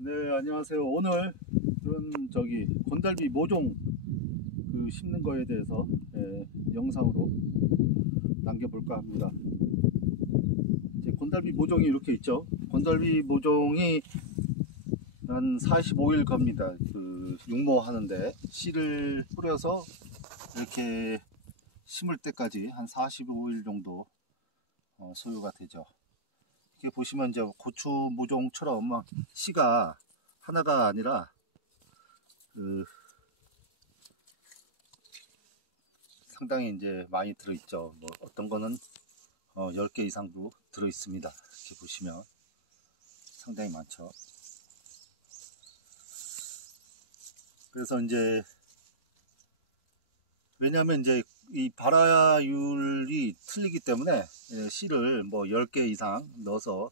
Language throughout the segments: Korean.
네, 안녕하세요. 오늘은 저기 곤달비 모종 심는 거에 대해서 영상으로 남겨볼까 합니다. 이제 곤달비 모종이 이렇게 있죠. 곤달비 모종이 한 45일 겁니다. 육모하는데 씨를 뿌려서 이렇게 심을 때까지 한 45일 정도 소요가 되죠. 이렇게 보시면 이제 고추 모종처럼 막 씨가 하나가 아니라 상당히 이제 많이 들어있죠. 뭐 어떤 거는 10개 이상도 들어있습니다. 이렇게 보시면 상당히 많죠. 그래서 이제 왜냐하면 이제 이 발화율이 틀리기 때문에 씨를 뭐 10개 이상 넣어서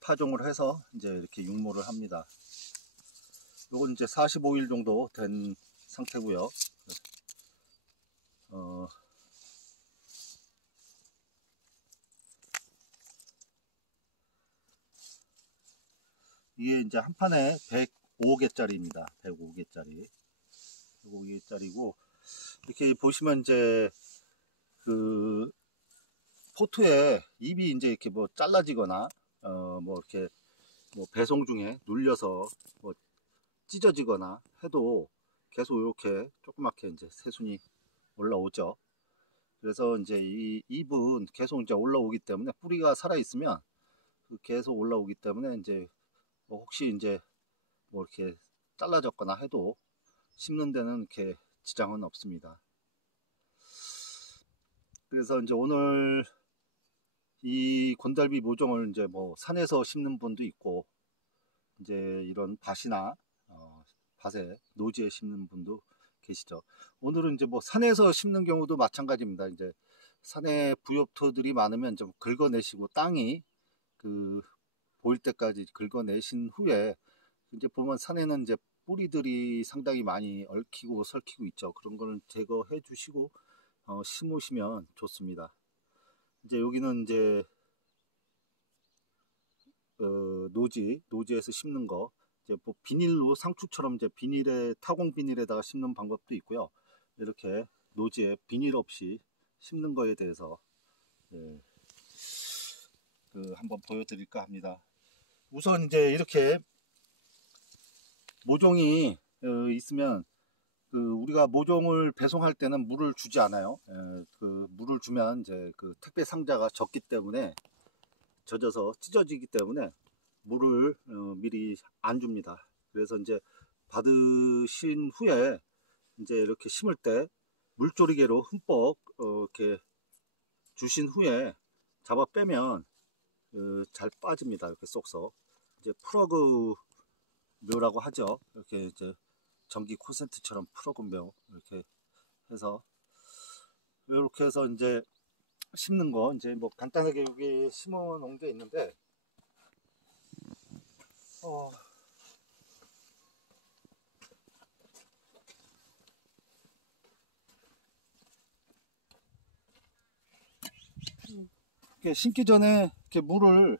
파종을 해서 이제 이렇게 육모를 합니다. 요건 이제 45일 정도 된 상태고요. 이게 이제 한 판에 105개짜리입니다. 105개짜리. 105개짜리고, 이렇게 보시면 이제 포트에 잎이 이제 이렇게 뭐 잘라지거나, 뭐 이렇게 뭐 배송 중에 눌려서 뭐 찢어지거나 해도 계속 이렇게 조그맣게 이제 새순이 올라오죠. 그래서 이제 이 잎은 계속 이제 올라오기 때문에 뿌리가 살아 있으면 계속 올라오기 때문에 이제 뭐 혹시 이제 뭐 이렇게 잘라졌거나 해도 심는 데는 이렇게 지장은 없습니다. 그래서 이제 오늘 이 곤달비 모종을 이제 뭐 산에서 심는 분도 있고, 이제 이런 밭이나 밭에 노지에 심는 분도 계시죠. 오늘은 이제 뭐 산에서 심는 경우도 마찬가지입니다. 이제 산에 부엽토들이 많으면 좀 긁어내시고 땅이 보일 때까지 긁어내신 후에 이제 보면 산에는 이제 뿌리들이 상당히 많이 얽히고 설키고 있죠. 그런 거는 제거해 주시고 심으시면 좋습니다. 이제 여기는 이제 노지에서 심는 거, 이제 뭐 비닐로 상추처럼 이제 비닐에 타공 비닐에다가 심는 방법도 있고요. 이렇게 노지에 비닐 없이 심는 거에 대해서 한번 보여드릴까 합니다. 우선 이제 이렇게 모종이 있으면 우리가 모종을 배송할 때는 물을 주지 않아요. 물을 주면 이제 택배 상자가 젖기 때문에 젖어서 찢어지기 때문에 물을 미리 안 줍니다. 그래서 이제 받으신 후에 이제 이렇게 심을 때 물조리개로 흠뻑 이렇게 주신 후에 잡아 빼면 잘 빠집니다. 이렇게 쏙쏙. 이제 플러그 묘라고 하죠. 이렇게 이제 전기 콘센트처럼 플러그 묘 이렇게 해서 이렇게 해서 이제 심는 거 이제 뭐 간단하게 여기 심어 놓은 게 있는데 이렇게 심기 전에 이렇게 물을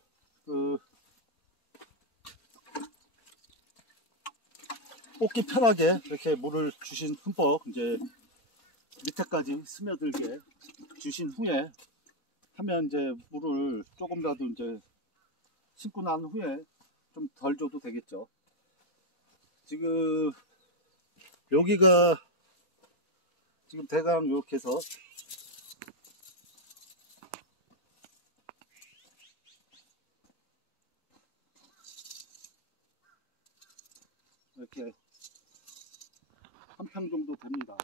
뽑기 편하게 이렇게 물을 주신 흠뻑 이제 밑에까지 스며들게 주신 후에 하면 이제 물을 조금이라도 이제 심고 난 후에 좀 덜 줘도 되겠죠. 지금 여기가 지금 대강 이렇게 해서 이렇게 한 평 정도 됩니다.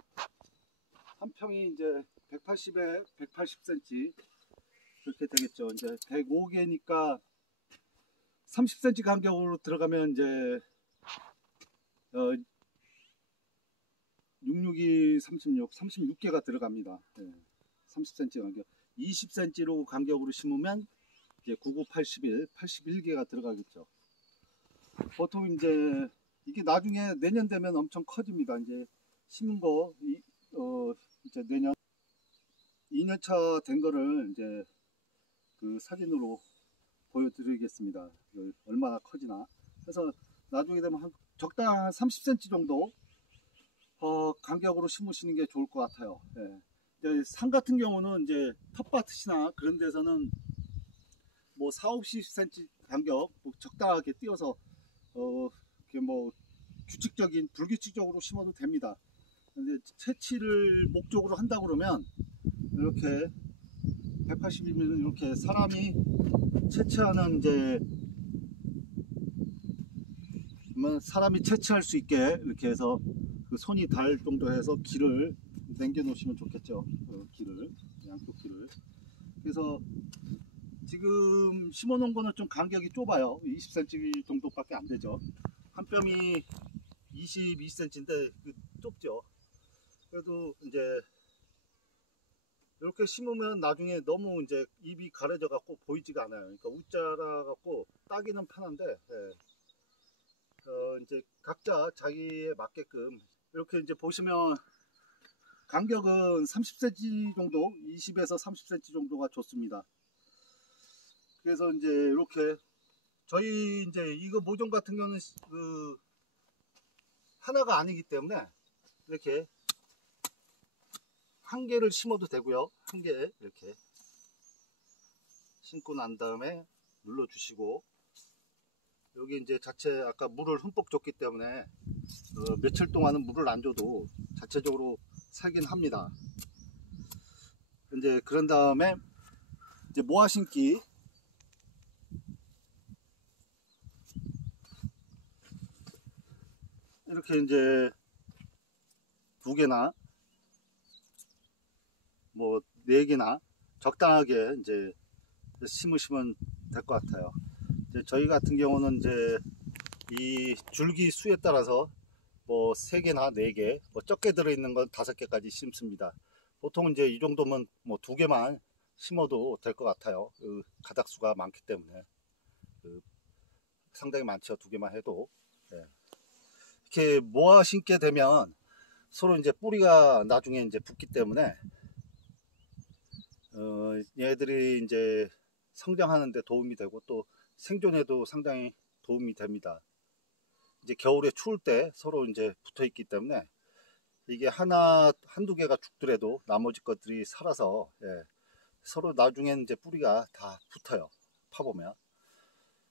한 평이 이제 180에 180cm 그렇게 되겠죠. 이제 105개니까 30cm 간격으로 들어가면 이제 66이 36, 36개가 들어갑니다. 30cm 간격. 20cm로 간격으로 심으면 이제 99, 81, 81개가 들어가겠죠. 보통 이제 이게 나중에 내년 되면 엄청 커집니다. 이제 심은 거 이제 내년 2년차 된 거를 이제 사진으로 보여드리겠습니다. 얼마나 커지나. 그래서 나중에 되면 적당한 30cm 정도 간격으로 심으시는 게 좋을 것 같아요. 예. 산 같은 경우는 이제 텃밭이나 그런 데서는 뭐 4, 50cm 간격 적당하게 띄어서 이렇게 뭐 규칙적인 불규칙적으로 심어도 됩니다. 근데 채취를 목적으로 한다 그러면 이렇게 180mm 이렇게 사람이 채취하는 이제 사람이 채취할 수 있게 이렇게 해서 그 손이 닿을 정도 해서 길을 남겨 놓으시면 좋겠죠. 길을, 양쪽 길을. 그래서 지금 심어 놓은 거는 좀 간격이 좁아요. 20cm 정도밖에 안 되죠. 한 뼘이 22cm인데 좁죠. 그래도 이제 이렇게 심으면 나중에 너무 이제 잎이 가려져 갖고 보이지가 않아요. 그러니까 웃자라 갖고 따기는 편한데, 이제 각자 자기에 맞게끔 이렇게 이제 보시면 간격은 30cm 정도, 20에서 30cm 정도가 좋습니다. 그래서 이제 이렇게 저희 이제 이거 모종 같은 경우는 그 하나가 아니기 때문에 이렇게 한 개를 심어도 되고요. 한 개 이렇게 심고 난 다음에 눌러 주시고, 여기 이제 자체 아까 물을 흠뻑 줬기 때문에 며칠 동안은 물을 안 줘도 자체적으로 살긴 합니다. 이제 그런 다음에 이제 모아 심기, 이렇게 이제 2개나 뭐 4개나 적당하게 이제 심으시면 될 것 같아요. 이제 저희 같은 경우는 이제 이 줄기 수에 따라서 뭐 3개나 4개, 뭐 적게 들어있는 건 5개까지 심습니다. 보통 이제 이 정도면 뭐 2개만 심어도 될 것 같아요. 그 가닥수가 많기 때문에 상당히 많죠. 2개만 해도. 네. 이렇게 모아 심게 되면 서로 이제 뿌리가 나중에 이제 붙기 때문에 얘들이 이제 성장하는 데 도움이 되고 또 생존에도 상당히 도움이 됩니다. 이제 겨울에 추울 때 서로 이제 붙어 있기 때문에 이게 한두 개가 죽더라도 나머지 것들이 살아서, 서로 나중엔 이제 뿌리가 다 붙어요. 파보면.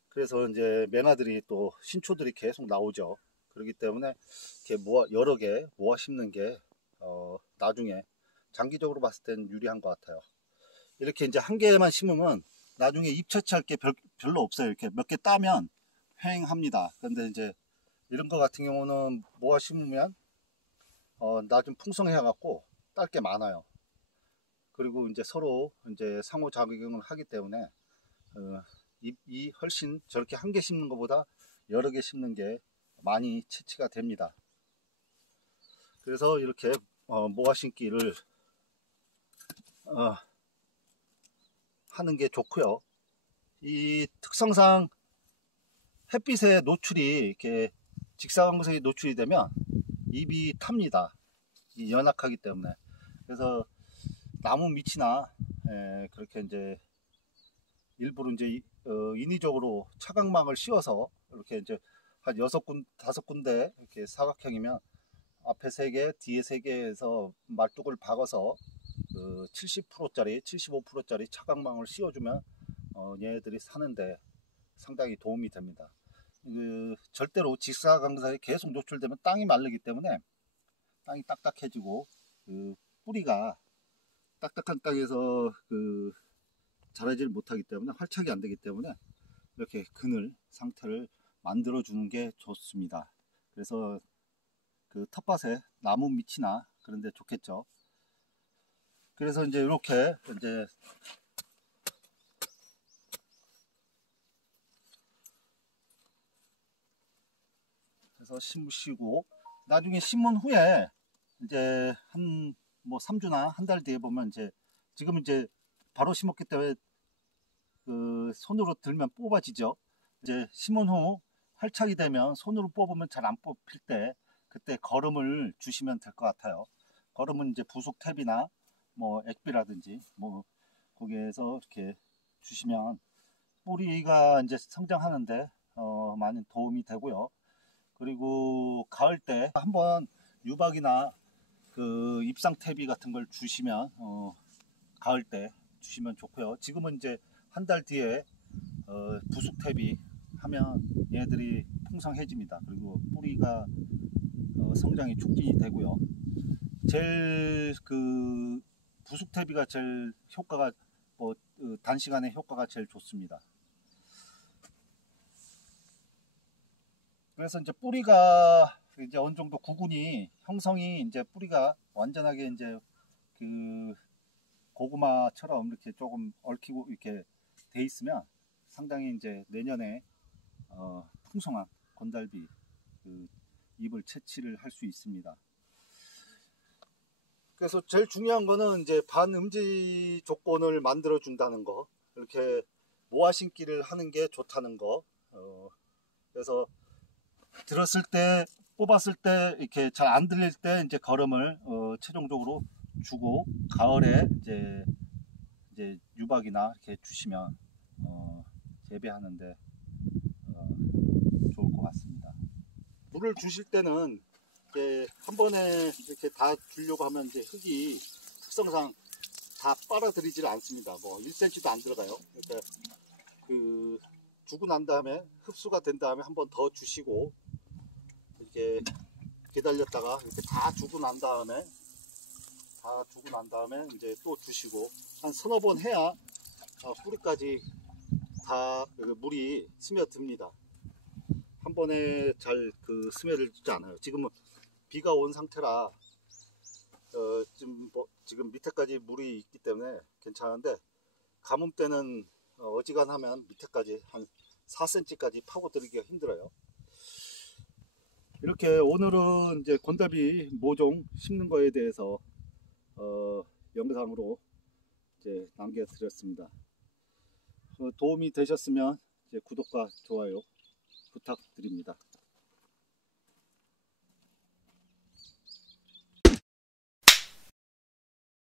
그래서 이제 맹아들이 또 신초들이 계속 나오죠. 그렇기 때문에 이렇게 여러 개 모아 심는 게 나중에 장기적으로 봤을 땐 유리한 것 같아요. 이렇게 이제 한 개만 심으면 나중에 잎 채취할 게 별로 없어요. 이렇게 몇 개 따면 횡합니다. 근데 이제 이런 거 같은 경우는 모아 심으면 나중 풍성해 갖고 딸 게 많아요. 그리고 이제 서로 이제 상호작용을 하기 때문에 잎이 훨씬 저렇게 한 개 심는 것보다 여러 개 심는 게 많이 채취가 됩니다. 그래서 이렇게 모아 심기를 하는 게 좋고요. 이 특성상 햇빛에 노출이 이렇게 직사광선이 노출이 되면 잎이 탑니다. 연약하기 때문에. 그래서 나무 밑이나 그렇게 이제 일부러 이제 인위적으로 차광막을 씌워서 이렇게 이제 한 6군데, 5군데 이렇게 사각형이면 앞에 3개, 뒤에 3개에서 말뚝을 박아서 70%짜리, 75%짜리 차광망을 씌워주면 얘네들이 사는데 상당히 도움이 됩니다. 절대로 직사광선이 계속 노출되면 땅이 마르기 때문에 땅이 딱딱해지고 뿌리가 딱딱한 땅에서 자라지를 못하기 때문에 활착이 안 되기 때문에 이렇게 그늘 상태를 만들어 주는 게 좋습니다. 그래서 텃밭에 나무 밑이나 그런 데 좋겠죠. 그래서 이제 이렇게 이제 해서 심으시고, 나중에 심은 후에 이제 한 뭐 3주나 한 달 뒤에 보면 이제 지금 이제 바로 심었기 때문에 손으로 들면 뽑아지죠. 이제 심은 후 활착이 되면 손으로 뽑으면 잘 안 뽑힐 때 그때 거름을 주시면 될 것 같아요. 거름은 이제 부속 탭이나 뭐 액비라든지 뭐 거기에서 이렇게 주시면 뿌리가 이제 성장하는데 많은 도움이 되고요. 그리고 가을 때 한번 유박이나 그 잎상 퇴비 같은 걸 주시면 가을 때 주시면 좋고요. 지금은 이제 한 달 뒤에 부숙 퇴비 하면 얘들이 풍성해집니다. 그리고 뿌리가 성장이 촉진이 되고요. 제일 그 부숙 퇴비가 제일 효과가 단시간에 효과가 제일 좋습니다. 그래서 이제 뿌리가 이제 어느 정도 구근이 형성이 이제 뿌리가 완전하게 이제 그 고구마처럼 이렇게 조금 얽히고 이렇게 돼 있으면 상당히 이제 내년에 풍성한 건달비 그 잎을 채취를 할 수 있습니다. 그래서 제일 중요한 거는 이제 반음지 조건을 만들어 준다는 거, 이렇게 모아 심기를 하는 게 좋다는 거. 그래서 들었을 때 뽑았을 때 이렇게 잘 안 들릴 때 이제 거름을 최종적으로 주고 가을에 이제 유박이나 이렇게 주시면 재배하는데 좋을 것 같습니다. 물을 주실 때는 이제 한 번에 이렇게 다 주려고 하면 이제 흙이 특성상 다 빨아들이질 않습니다. 뭐 1cm도 안 들어가요. 그러니까 그 주고 난 다음에 흡수가 된 다음에 한 번 더 주시고 이렇게 기다렸다가 이렇게 다 주고 난 다음에 이제 또 주시고 한 서너 번 해야 뿌리까지 다 물이 스며듭니다. 한 번에 잘 그 스며들지 않아요. 지금은 비가 온 상태라 지금 밑에까지 물이 있기 때문에 괜찮은데, 가뭄 때는 어지간하면 밑에까지 한 4cm까지 파고들기가 힘들어요. 이렇게 오늘은 이제 건달비 모종 심는 거에 대해서 영상으로 이제 남겨드렸습니다. 도움이 되셨으면 이제 구독과 좋아요 부탁드립니다.